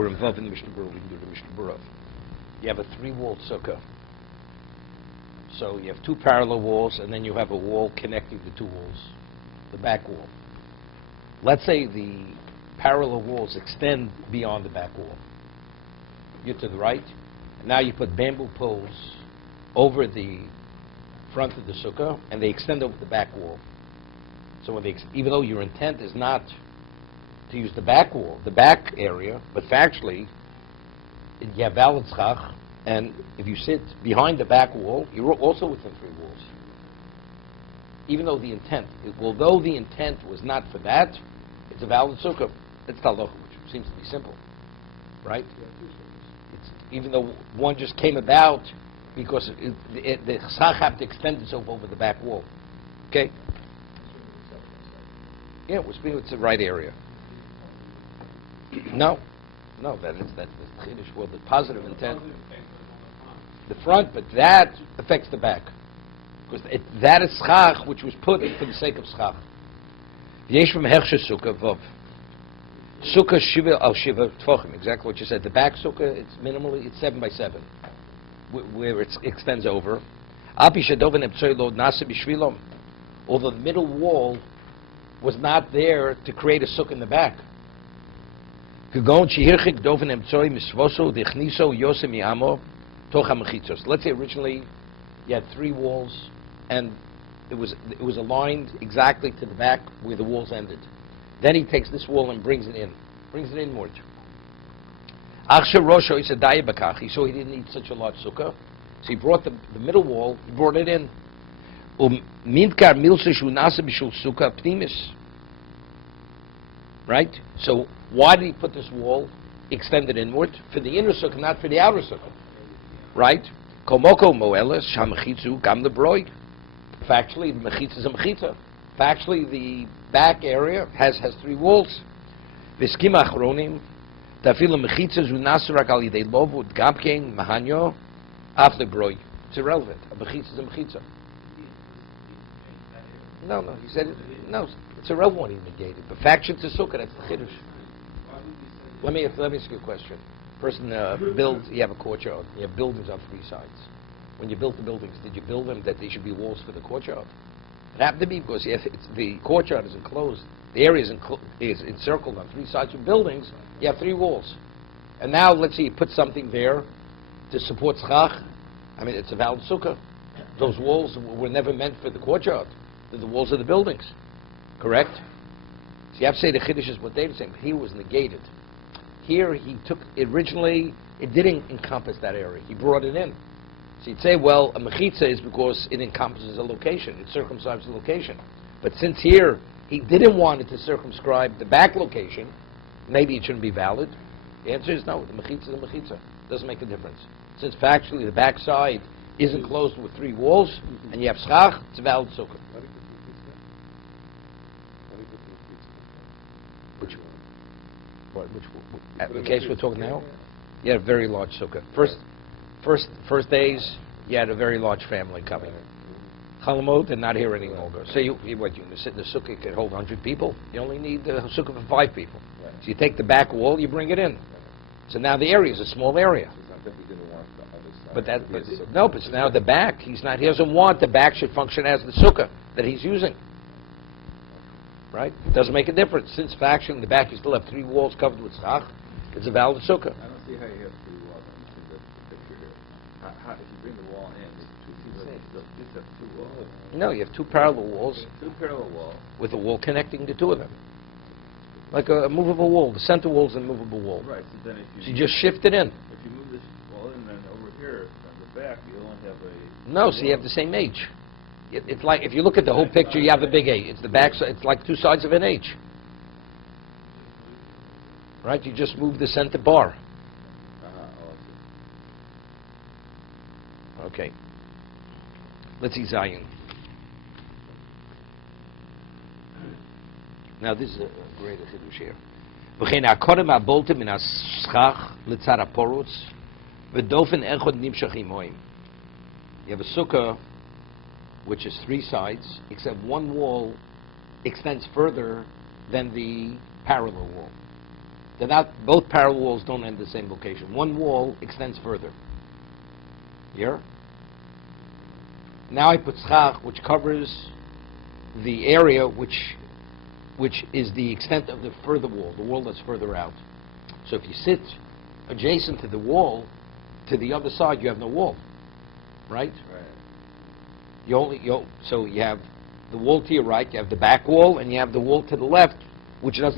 We're involved in the Mishna Berura. We can do the Mishna Berura. You have a 3-walled sukkah. So you have 2 parallel walls, and then you have a wall connecting the 2 walls, the back wall. Let's say the parallel walls extend beyond the back wall. You're to the right, and now you put bamboo poles over the front of the sukkah, and they extend over the back wall. So when even though your intent is not to use the back wall, the back area, but factually, you have valid schach, and if you sit behind the back wall, you're also within 3 walls. Even though the intent, although the intent was not for that, it's a valid sukkah. It's halacha, which seems to be simple, right? Even though one just came about because the schach had to extend itself over the back wall. Okay? Yeah, it's the right area. No, that's the chiddush. Well, the positive intent, the front, but that affects the back, because that is schach which was put for the sake of schach. Yesh v'mehechshe sukkah v'ov. Sukkah shiva al shiva tfachim. Exactly what you said. The back sukkah, it's minimally, it's 7 by 7, where it extends over. Api shadoven ebtzoy lo nasa b'shvilom. Although the middle wall was not there to create a sukkah in the back. Let's say originally you had 3 walls and it was aligned exactly to the back where the walls ended. Then he takes this wall and brings it inward. He saw he didn't need such a large sukkah, so he brought the middle wall, he brought it in. Right? So why did he put this wall extended inward? For the inner sukkah, not for the outer sukkah. Right? Factually, the mechitza is a mechitza. Factually, the back area has 3 walls. It's irrelevant. A mechitza is a mechitza. No, he said it. No, it's irrelevant what he negated. But faction to sukkah, that's the chiddush. Let me ask you a question. Person builds, you have a courtyard, you have buildings on 3 sides. When you built the buildings, did you build them that there should be walls for the courtyard? It happened to be because the courtyard is enclosed, the area is encircled on 3 sides of buildings, you have 3 walls. And now, let's say you put something there to support schach. I mean, it's a valid sukkah. Those walls were never meant for the courtyard. They're the walls of the buildings. Correct? So you have to say the chiddush is what they were saying. Here was negated. Here he took, originally, it didn't encompass that area. He brought it in. So you'd say, well, a mechitza is because it encompasses a location. It circumscribes the location. But since here, he didn't want it to circumscribe the back location, maybe it shouldn't be valid. The answer is no. The mechitza is a mechitza. Doesn't make a difference. Since factually the back side is enclosed with 3 walls, and you have schach, it's a valid sukkah. Which the case we're talking now? You had a very large sukkah. First days, you had a very large family coming. Chalamot, they're not here any longer. So you sit in the sukkah, could hold 100 people. You only need the sukkah for 5 people. So you take the back wall, you bring it in. So now the area is a small area. But now the back, he doesn't want the back should function as the sukkah that he's using. Right? It doesn't make a difference. Since faction in the back you still have 3 walls covered with schach, it's a valid sukkah. I don't see how you have 3 walls. Let me see the picture here. How, if you bring the wall in, you have 2 walls. No, you have 2 parallel walls. 2 parallel walls. With a wall connecting the 2 of them. Like a movable wall. The center wall is a movable wall. Right, so then if you just shift it in. If you move this wall in, then over here, on the back, you only have a... No, so you have the same H. It's like, if you look at the whole picture, you have a big H. It's the back side, it's like 2 sides of an H. Right? You just move the center bar. Okay. Let's see Zion. Now this is a great chiddush here. וכן הקודם הבולטים מן הסכך לצד הפורוץ ודופן אחד נמשך עמהם. You have a sukkah which is 3 sides, except one wall extends further than the parallel wall. They're not, both parallel walls don't end the same location. One wall extends further. Here. Now I put schach, which covers the area which is the extent of the further wall, the wall that's further out. So if you sit adjacent to the wall, to the other side, you have no wall, right? So you have the wall to your right, you have the back wall, and you have the wall to the left, which is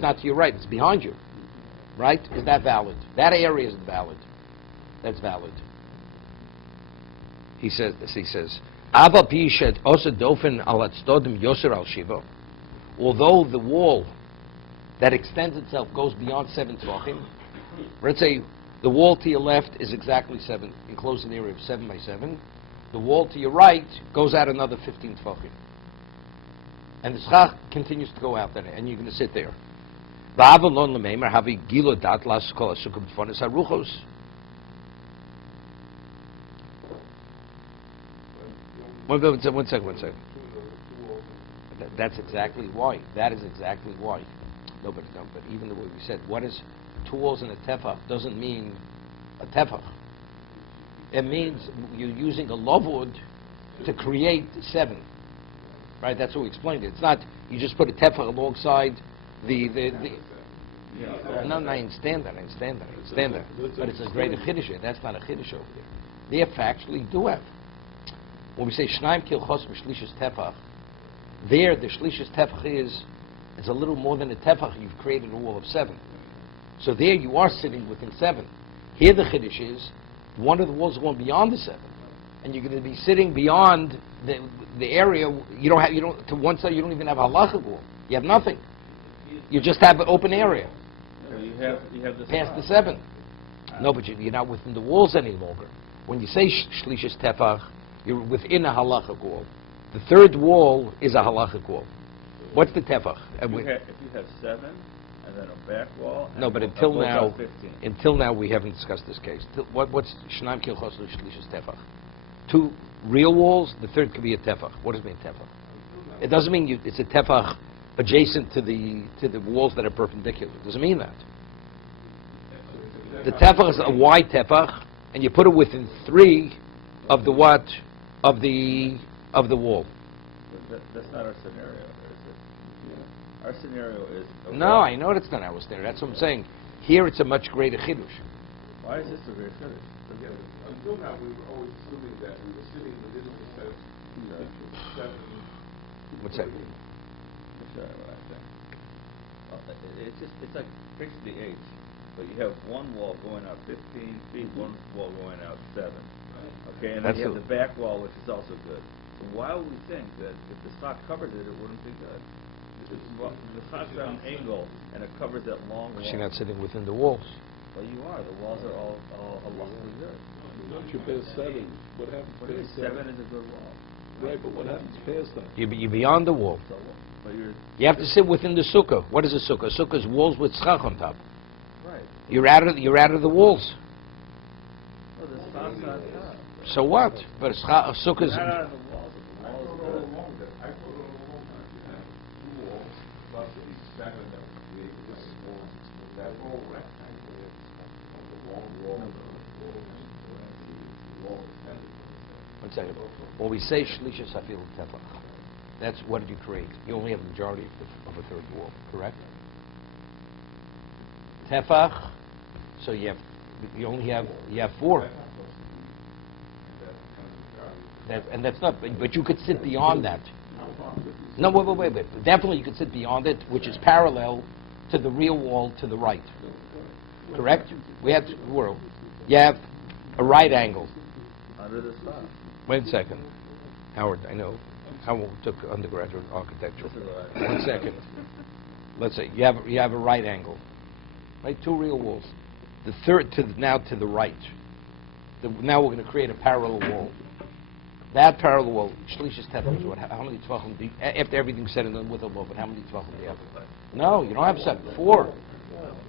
not to your right, it's behind you, right? Is that valid? That area is valid. That's valid. He says, although the wall that extends itself goes beyond 7 tvachim, let's say the wall to your left is exactly 7, enclosed in the area of 7 by 7. The wall to your right goes out another 15 tvachim. And the schach continues to go out there, and you're going to sit there. One second. That's exactly why. That is exactly why. No, but even the way we said, what is 2 walls and a tefach doesn't mean a tefach. It means you're using a lavud to create 7. Right? That's what we explained it. It's not, you just put a tefach alongside the no, I understand that. But it's a greater chiddush. That's not a chiddush over there. They actually do have. When we say Shnaim Kilchos B'Shlishis Tefach, there the Shlishis Tefach is a little more than a Tefach. You've created a wall of 7. So there you are sitting within 7. Here the Chiddush is, one of the walls is going beyond the 7. And you're going to be sitting beyond the area. To one side you don't even have a halachic wall. You have nothing. You just have an open area. So you have this past the 7. No, but you're not within the walls any longer. When you say Shlishis Tefach, you're within a halachic wall. The third wall is a halachic wall. What's the tefach? If you have 7 and then a back wall. No, but until now we haven't discussed this case. What's Shnaim Kilchos Shlishis Tefach? 2 real walls. The third could be a tefach. What does it mean tefach? It doesn't mean it's a tefach adjacent to the walls that are perpendicular. It doesn't mean that. The tefach is a wide tefach, and you put it within 3 of the what? Of the wall. That's not our scenario, is it? Our scenario is... No, I know that's not our scenario. That's what I'm saying. Here it's a much greater chiddush. Why is this a great chiddush? Until now we were always assuming that we were sitting within the 7. What's that? It's like picture the H, but you have one wall going out 15 feet, one wall going out 7. Okay, and then you have the back wall, which is also good. So why would we think that if the sock covered it, it wouldn't be good? The sock's at an angle, and it covers that long wall. But you're not sitting within the walls. Well, you are. The walls are all luckily good. Don't you past 7? What happens past 7 is a good wall. Right, but what happens past that? You're beyond the wall. So, but you have to sit within the sukkah. What is a sukkah? A sukkah is walls with schach on top. Right. You're out of the walls. Well, the sock's on top. So what? But a sukkah is... Not out of the walls. The walls are good. I put it along that you have 2 walls, plus the 7 that create this wall. That whole rectangle of the long wall. One second. When we say Shlishis Hafil Tefach, that's what did you create? You only have the majority of a third wall, correct? Tefach, so you have 4. That's not, but you could sit beyond that. No, wait. Definitely you could sit beyond it, which is parallel to the real wall to the right. Correct? You have a right angle. Under the sock. Wait a second. Howard, I know. Howard took undergraduate architecture. 1 second. Let's say you have a right angle. Right? 2 real walls. The third now to the right. Now we're going to create a parallel wall. That parallel wall, Shlishis Tefach is what? How many tvachim do you, after everything's said and done with a love, how many tvachim do you have? No, you don't have 7. 4.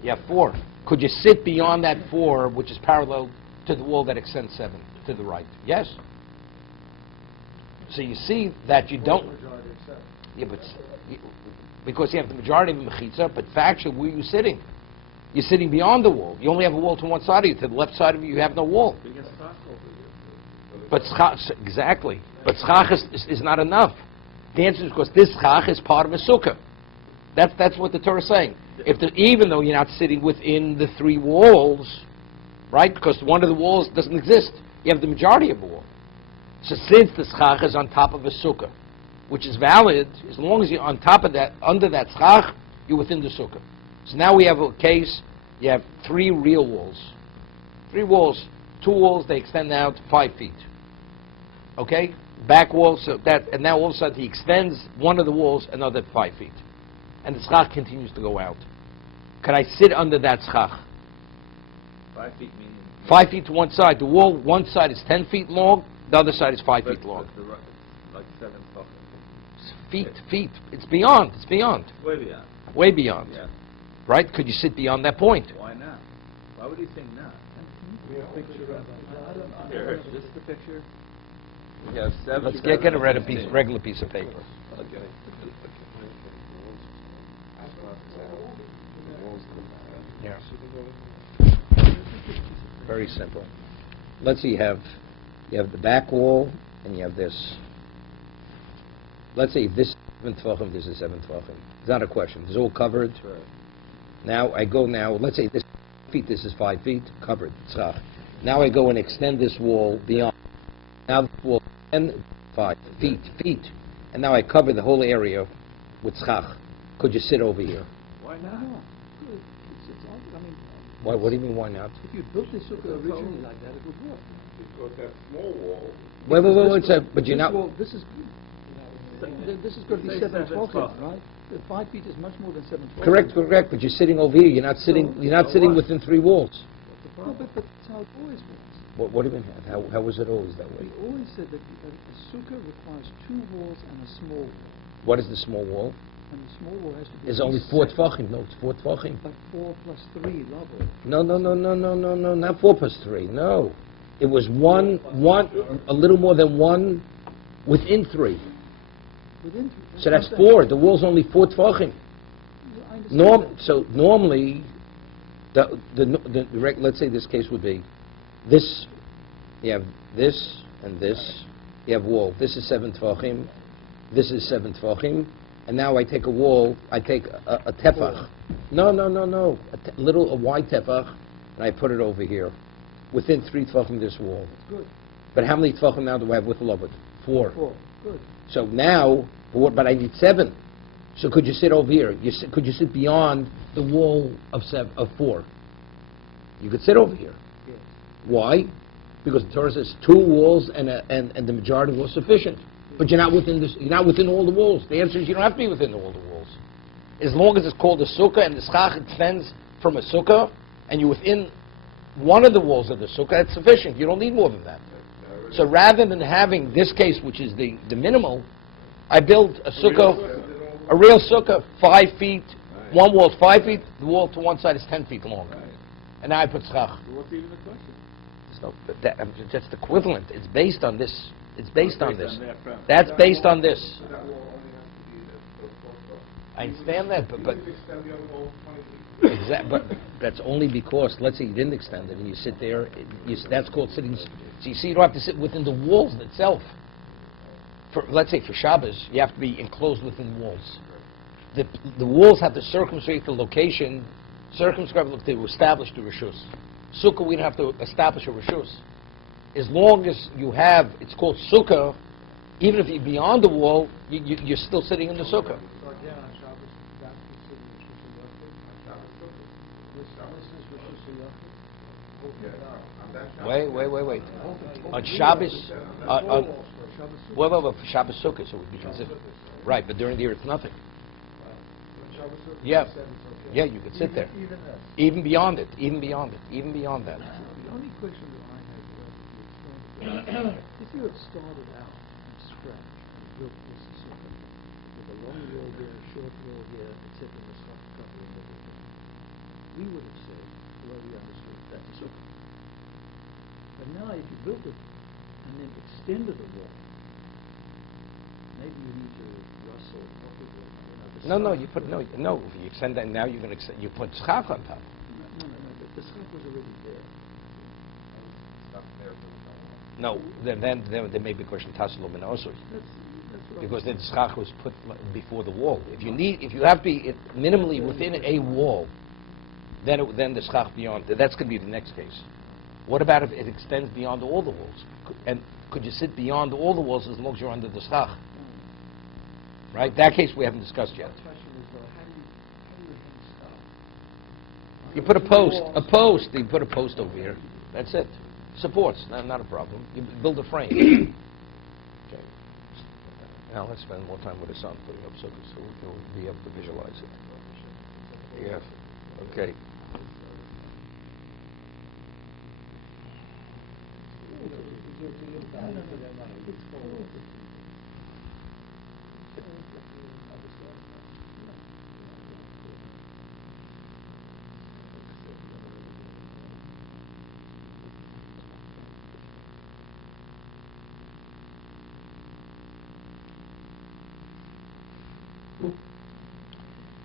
You have 4. Could you sit beyond that 4, which is parallel to the wall that extends 7 to the right? Yes. So you see that you don't. Yeah, but because you have the majority of the mechitza, but factually, where are you sitting? You're sitting beyond the wall. You only have a wall to one side of you. To the left side of you, you have no wall. But schach, exactly. But schach is not enough. The answer is because this schach is part of a sukkah. That's what the Torah is saying. Even though you're not sitting within the three walls, right? Because one of the walls doesn't exist. You have the majority of the wall. So since the schach is on top of a sukkah, which is valid, as long as you're on top of that, under that schach, you're within the sukkah. So now we have a case, you have three real walls. Three walls, two walls, they extend out 5 feet. Okay? Back wall, and now all of a sudden he extends one of the walls another 5 feet. And the schach continues to go out. Can I sit under that schach? 5 feet meaning? 5 feet to one side. The wall, one side is 10 feet long, the other side is 5 feet long. Like 7 Feet. It's beyond. Way beyond. Way beyond. Yeah. Right? Could you sit beyond that point? Why not? Why would you think not? Here, this is the picture. We have 7. Let's get a regular piece of paper. Okay. Yeah. Very simple. Let's say you have the back wall and you have this. Let's say this is 7 tvachim, this is 7 tvachim. It's not a question. It's all covered. Right. Now let's say this feet, this is 5 feet, covered. Tzach. Now I go and extend this wall beyond. Now the wall 10, 5 feet. And now I cover the whole area with tzach. Could you sit over here? Why not? No. I mean, What do you mean, why not? if you built this sukkah originally like that, it would work. Because that small wall. Wait, but you're not. This is going to be 7 tvachim, right? The 5 feet is much more than 7 tvachim. Correct, but you're sitting over here. You're not sitting within 3 walls. No, but that's how it always was. What do you mean? How was it always that way? We always said that a sukkah requires 2 walls and a small wall. What is the small wall? And the small wall has to be... It's only 4 tvachim. No, it's 4 tvachim. But 4 plus 3 level. No, not 4 plus 3. No. It was one, a little more than 1 within 3. Within 3. So that's 4. The wall's only 4 tvachim. I understand So normally, let's say this case would be this. You have this and this. You have wall. This is 7 tvachim. This is 7 tvachim. And now I take a wall. I take a tefach. No. A wide tefach, and I put it over here, within 3 tvachim this wall. That's good. But how many tvachim now do I have with the Lovud? 4. 4. Good. So now, but I need 7. So could you sit over here? Could you sit beyond the wall of 4? You could sit over here. Yes. Why? Because the Torah says 2 walls and the majority wall is sufficient. But you're not within all the walls. The answer is you don't have to be within all the walls. As long as it's called a sukkah and the schach extends from a sukkah and you're within one of the walls of the sukkah, that's sufficient. You don't need more than that. So rather than having this case, which is the minimal, I build a sukkah, a real sukkah, 5 feet. One wall is 5 feet. The wall to one side is 10 feet long. And now I put schach. What's even the question? That's equivalent. It's based on this. It's based on this. that premise. That's based on this. So that wall only has to be the I understand that, but You can extend the other wall 20 feet. but that's only because, let's say you didn't extend it and you sit there. That's called sitting. So you see, you don't have to sit within the walls itself. Let's say for Shabbos, you have to be enclosed within the walls. The walls have to circumscribe the location, to establish the reshus. Sukkah, we don't have to establish a reshus. As long as you have, it's called sukkah, even if you're beyond the wall, you're still sitting in the sukkah. So again, on Shabbos, that Wait. On Shabbos, for Shabbos sukkah, so it would be considered. Right, but during the year it's nothing. Yeah, you could sit there. Even beyond that. The only question that I had was, if you had started out from scratch and built this sukkah with a long wall here, a short wall here, etc., and a soft cover and everything, we would have said, the way we understood, that's a sukkah. But now if you built it and then extended the wall, maybe you need to rustle up with it. No, you put no. If you extend that now, you're going to you put schach on top. No. The schach was already there. No, then there may be a question taslum and also That's right. because then schach was put before the wall. If you have to be minimally within a wall, then the schach beyond. That's going to be the next case. What about if it extends beyond all the walls? And could you sit beyond all the walls as long as you're under the schach? Right? That case we haven't discussed yet. The question is, though, how do you hang stuff? You put a post. You put a post over here. That's it. Supports, not a problem. You build a frame. Okay. Now let's spend more time with the sun putting up so we can be able to visualize it. Yes. Okay.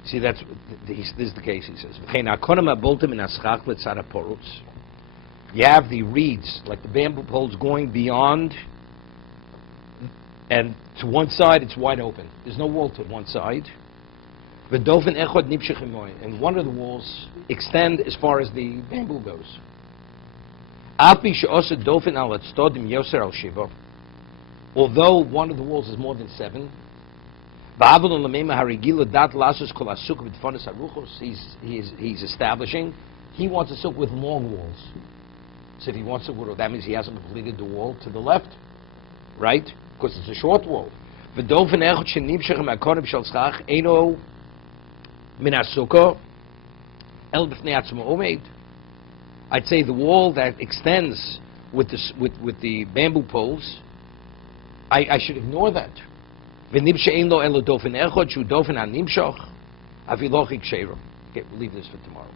See, this is the case, he says. You have the reeds, like the bamboo poles, going beyond, and to one side it's wide open. There's no wall to one side. And one of the walls extend as far as the bamboo goes. Although one of the walls is more than 7, he's establishing, he wants a silk with long walls. So if he wants to, that means he hasn't completed the wall to the left, right? Because it's a short wall. I'd say the wall that extends with the bamboo poles, I should ignore that. Okay, we'll leave this for tomorrow.